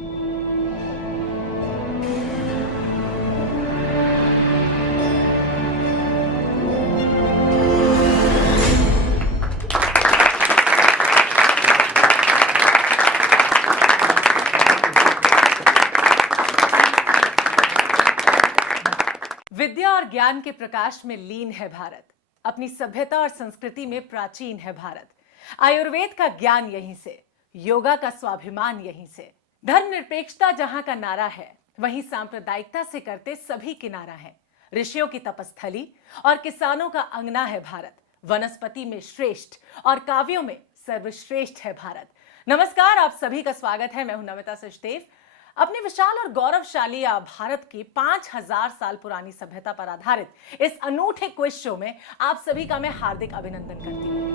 विद्या और ज्ञान के प्रकाश में लीन है भारत। अपनी सभ्यता और संस्कृति में प्राचीन है भारत। आयुर्वेद का ज्ञान यहीं से, योगा का स्वाभिमान यहीं से। धर्मनिरपेक्षता जहां का नारा है, वहीं सांप्रदायिकता से करते सभी किनारा है। ऋषियों की तपस्थली और किसानों का अंगना है भारत। वनस्पति में श्रेष्ठ और काव्यों में सर्वश्रेष्ठ है भारत। नमस्कार, आप सभी का स्वागत है। मैं हूं नमिता सचदेव। अपने विशाल और गौरवशाली भारत की 5000 साल पुरानी सभ्यता पर आधारित इस अनूठे क्विज शो में आप सभी का मैं हार्दिक अभिनंदन करती हूँ।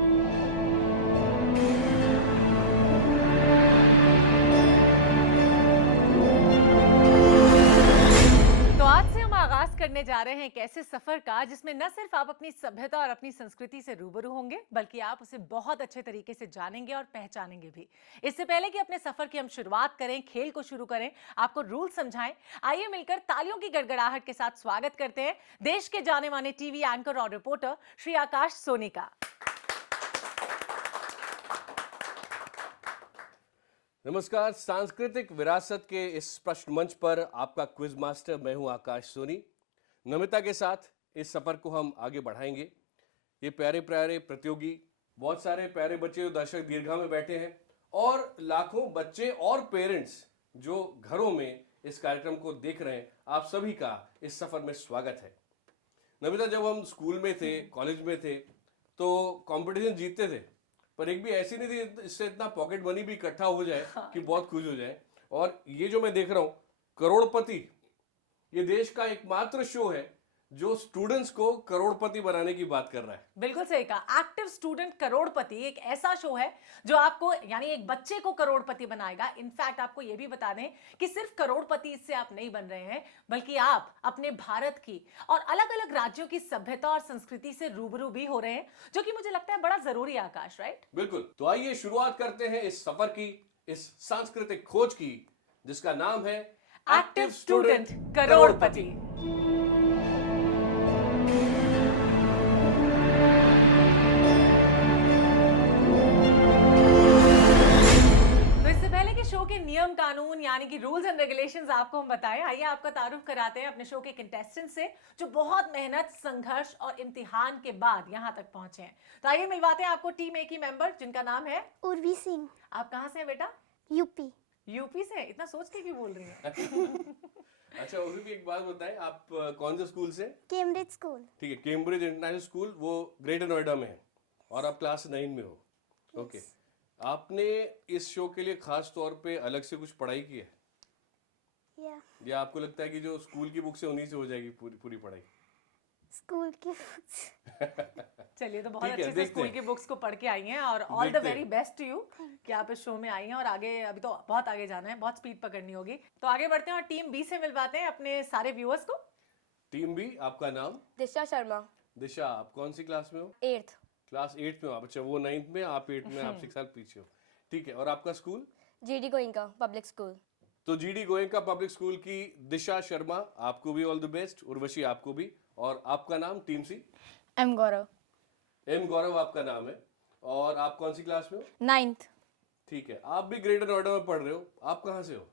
आगाज करने जा रहे हैं एक ऐसे सफर का जिसमें न सिर्फ आप अपनी सभ्यता और अपनी संस्कृति से रूबरू होंगे, बल्कि आप उसे बहुत अच्छे तरीके से जानेंगे और पहचानेंगे भी। इससे पहले कि अपने सफर की हम शुरुआत करें, खेल को शुरू करें, आपको रूल समझाएं, आइए मिलकर तालियों की गड़गड़ाहट के साथ स्वागत करते हैं देश के जाने माने टीवी एंकर और रिपोर्टर श्री आकाश सोनी का। नमस्कार। सांस्कृतिक विरासत के इस प्रश्न मंच पर आपका क्विज मास्टर मैं हूं आकाश सोनी। नमिता के साथ इस सफर को हम आगे बढ़ाएंगे। ये प्यारे प्यारे प्रतियोगी, बहुत सारे प्यारे बच्चे जो दर्शक दीर्घा में बैठे हैं और लाखों बच्चे और पेरेंट्स जो घरों में इस कार्यक्रम को देख रहे हैं, आप सभी का इस सफर में स्वागत है। नमिता, जब हम स्कूल में थे, कॉलेज में थे, तो कंपटीशन जीतते थे, पर एक भी ऐसी नहीं थी इससे इतना पॉकेट मनी भी इकट्ठा हो जाए कि बहुत खुश हो जाए। और ये जो मैं देख रहा हूं, करोड़पति, ये देश का एकमात्र शो है जो स्टूडेंट्स को करोड़पति बनाने की बात कर रहा है। बिल्कुल सही कहा। एक्टिव स्टूडेंट करोड़पति एक ऐसा शो है जो आपको, यानी एक बच्चे को करोड़पति बनाएगा। इनफैक्ट आपको यह भी बता दें कि सिर्फ करोड़पति इससे आप नहीं बन रहे हैं, बल्कि आप अपने भारत की और अलग अलग राज्यों की सभ्यता और संस्कृति से रूबरू भी हो रहे हैं, जो कि मुझे लगता है बड़ा जरूरी है आकाश, राइट? बिल्कुल। तो आइए शुरुआत करते हैं इस सफर की, इस सांस्कृतिक खोज की, जिसका नाम है एक्टिव स्टूडेंट करोड़पति। शो के नियम कानून यानी कि रूल्स एंड रेगुलेशंस आपको हम बताएं। आइए आपका तारुफ कराते हैं अपने शो के कंटेस्टेंट से, जो बहुत मेहनत, संघर्ष और इम्तिहान के बाद यहाँ तक पहुंचे हैं। तो आइए मिलवाते हैं आपको टीम ए की मेंबर, जिनका नाम है उर्वी सिंह। आप कहाँ से हैं बेटा? यूपी। यूपी से? इतना सोच के क्यों बोल रही हैं? अच्छा उर्वी, एक बात बताएं, आप कौन से स्कूल से? Cambridge school. ठीक है, कैम्ब्रिज इंटरनेशनल स्कूल, वो ग्रेटर नोएडा में है और आप क्लास 9 में हो। ओके। आपने इस शो के लिए खास तौर पे अलग से कुछ पढ़ाई की है? या आपको लगता है कि जो स्कूल की बुक से उन्हीं से हो जाएगी पूरी पढ़ाई? स्कूल की बुक्स। चलिए, तो बहुत अच्छे से स्कूल की बुक्स को पढ़ के आई हैं और all the very best to you कि आप इस शो में आई हैं और आगे, अभी तो बहुत आगे जाना है, बहुत स्पीड पकड़नी होगी। तो आगे बढ़ते हैं और टीम बी से मिलवाते हैं अपने सारे व्यूअर्स को। टीम बी, आपका नाम? दिशा शर्मा। दिशा, आप कौन सी क्लास में हो? 8th क्लास 8 में हो आप? अच्छा, वो 9th में, आप 8 में, आप 6 साल पीछे हो। ठीक है, और आपका school? GD Goenka public school. तो जीडी गोयनका पब्लिक स्कूल की दिशा शर्मा, आपको भी ऑल द बेस्ट। उर्वशी, आपको भी। और आपका नाम टीम सी? एम गौरव। एम गौरव आपका नाम है। और आप कौन सी क्लास में हो? 9th। ठीक है, आप भी ग्रेटर नोएडा में पढ़ रहे हो। आप कहाँ से हो?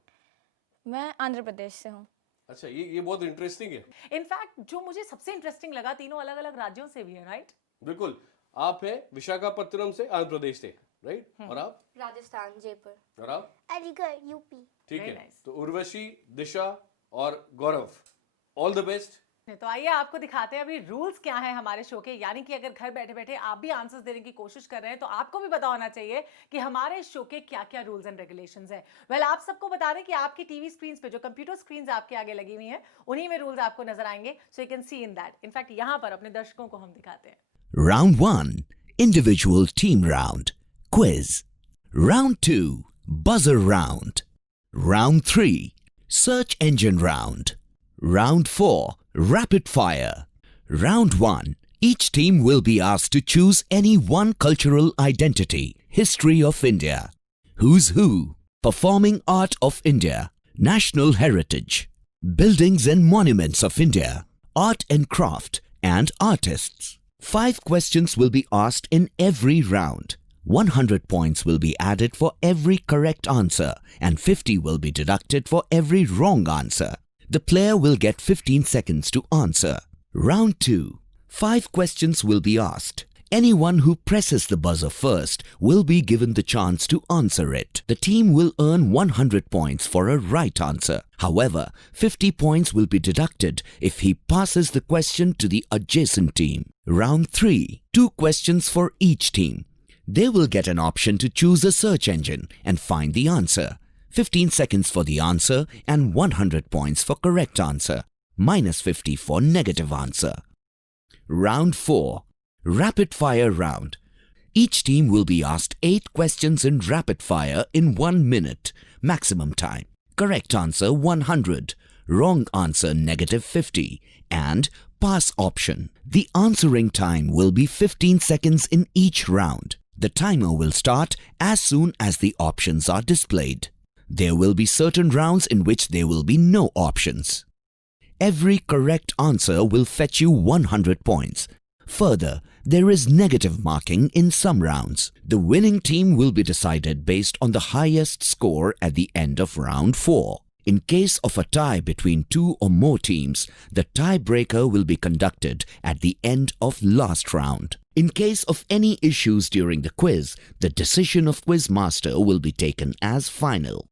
मैं आंध्र प्रदेश से हूँ। अच्छा, ये बहुत इंटरेस्टिंग है। इनफैक्ट जो मुझे सबसे इंटरेस्टिंग लगा, तीनों अलग अलग राज्यों से भी है, राइट? बिल्कुल। आप हैं विशाखापट्टनम से, आंध्र प्रदेश से, राइट? और आप? राजस्थान, जयपुर। और आप? अलीगढ़, यूपी। ठीक है। nice. तो उर्वशी, दिशा और गौरव, ऑल द बेस्ट। तो आइए आपको दिखाते हैं अभी रूल्स क्या है हमारे शो के। यानी कि अगर घर बैठे बैठे आप भी आंसर्स देने की कोशिश कर रहे हैं, तो आपको भी पता होना चाहिए कि हमारे शो के क्या क्या रूल्स एंड रेगुलेशंस हैं। वेल, आप सबको बता दें कि आपकी टीवी स्क्रीन पे, जो कंप्यूटर स्क्रीन आपके आगे लगी हुई हैं, उन्हीं में रूल्स आपको नजर आएंगे, so you can see in that. In fact यहाँ पर अपने दर्शकों को हम दिखाते हैं। Round 1, Individual Team Round, Quiz. Round 2, Buzzer Round. Round 3, Search Engine Round. Round 4, Rapid Fire. Round 1, each team will be asked to choose any one cultural identity, history of India. Who's who? Performing Art of India, National Heritage, Buildings and Monuments of India, Art and Craft, and Artists. 5 questions will be asked in every round. 100 points will be added for every correct answer and 50 will be deducted for every wrong answer. The player will get 15 seconds to answer. Round 2. 5 questions will be asked. Anyone who presses the buzzer first will be given the chance to answer it. The team will earn 100 points for a right answer. However, 50 points will be deducted if he passes the question to the adjacent team. Round 3. 2 questions for each team. They will get an option to choose a search engine and find the answer. 15 seconds for the answer and 100 points for correct answer. Minus 50 for negative answer. Round 4. Rapid fire round. Each team will be asked 8 questions in rapid fire in 1 minute. Maximum time. Correct answer 100. Wrong answer negative 50. And pass option. The answering time will be 15 seconds in each round. The timer will start as soon as the options are displayed. There will be certain rounds in which there will be no options. Every correct answer will fetch you 100 points. Further, there is negative marking in some rounds. The winning team will be decided based on the highest score at the end of round 4. In case of a tie between 2 or more teams, the tiebreaker will be conducted at the end of last round. In case of any issues during the quiz, the decision of quiz master will be taken as final.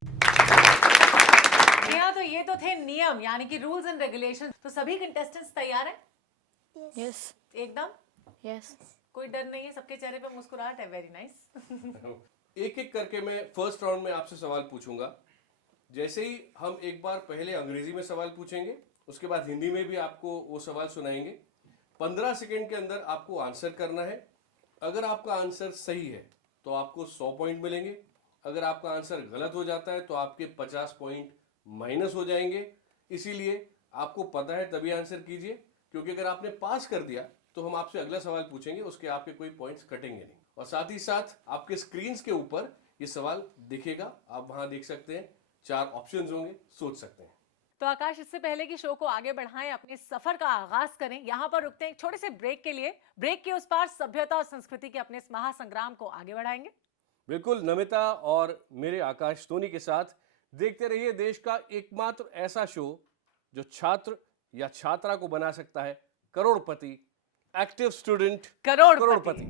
तो ये तो थे नियम यानी कि rules and regulations. तो सभी contestants तैयार हैं? Yes. एकदम? Yes. कोई डर नहीं है, सबके चेहरे पे मुस्कुराहट है। Very nice. एक एक करके मैं फर्स्ट राउंड में आपसे सवाल पूछूंगा। जैसे ही हम एक बार पहले अंग्रेजी में सवाल पूछेंगे, उसके बाद हिंदी में भी आपको वो सवाल सुनाएंगे। 15 सेकेंड के अंदर आपको आंसर करना है। अगर आपका आंसर सही है तो आपको 100 पॉइंट मिलेंगे। अगर आपका आंसर गलत हो जाता है तो आपके 50 पॉइंट माइनस हो जाएंगे। इसीलिए आपको पता है तभी आंसर कीजिए, क्योंकि अगर आपने पास कर दिया तो हम आपसे अगला सवाल पूछेंगे, उसके आपके कोई पॉइंट्स कटेंगे नहीं। और साथ ही साथ आपके स्क्रीन के ऊपर ये सवाल दिखेगा, आप वहां देख सकते हैं। 4 ऑप्शंस होंगे, सोच सकते हैं। तो आकाश, इससे पहले कि शो को आगे बढ़ाएं, अपने सफर का आगाज करें, यहाँ पर रुकते हैं एक छोटे से ब्रेक के लिए। ब्रेक के उस पार सभ्यता और संस्कृति के अपने इस महासंग्राम को आगे बढ़ाएंगे। बिल्कुल, नमिता और मेरे आकाश सोनी के साथ देखते रहिए देश का एकमात्र ऐसा शो जो छात्र या छात्रा को बना सकता है करोड़पति। एक्टिव स्टूडेंट करोड़पति।